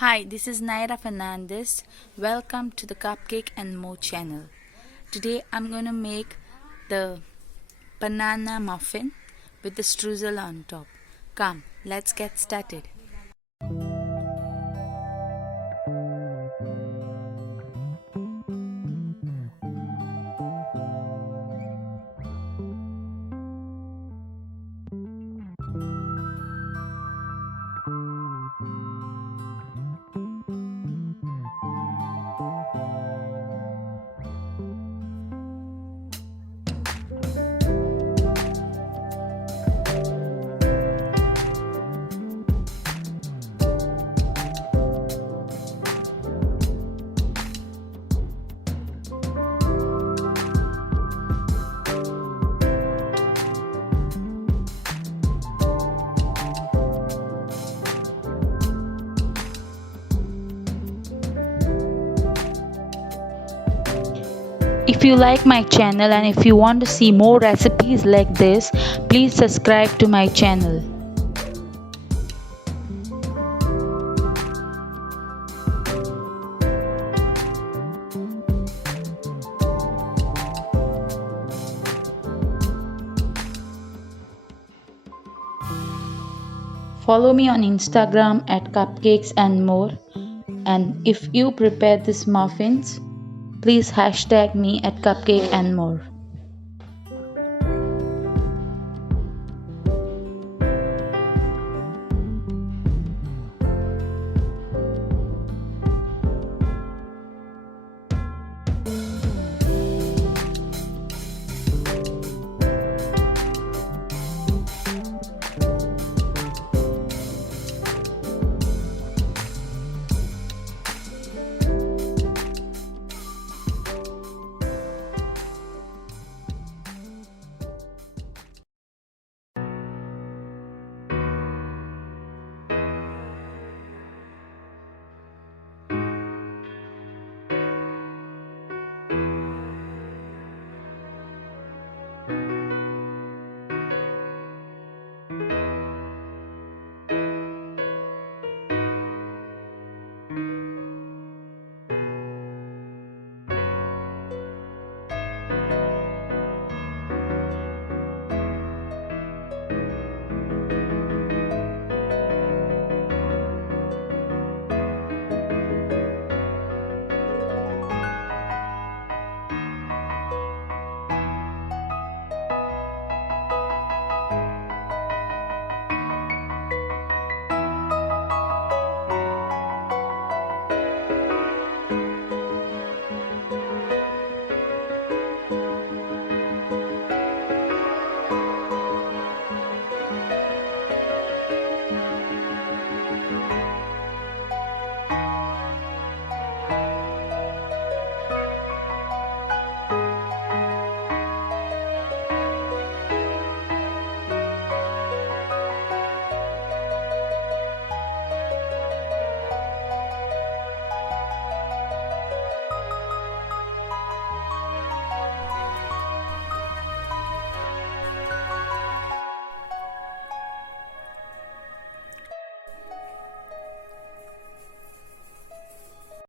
Hi, this is Naira Fernandez. Welcome to the Cupcake and More channel. Today I'm going to make the banana muffin with the streusel on top. Come, let's get started. If you like my channel and if you want to see more recipes like this, please subscribe to my channel. Follow me on Instagram at Cupcakes and More. And if you prepare these muffins, please hashtag me at Cupcake and More.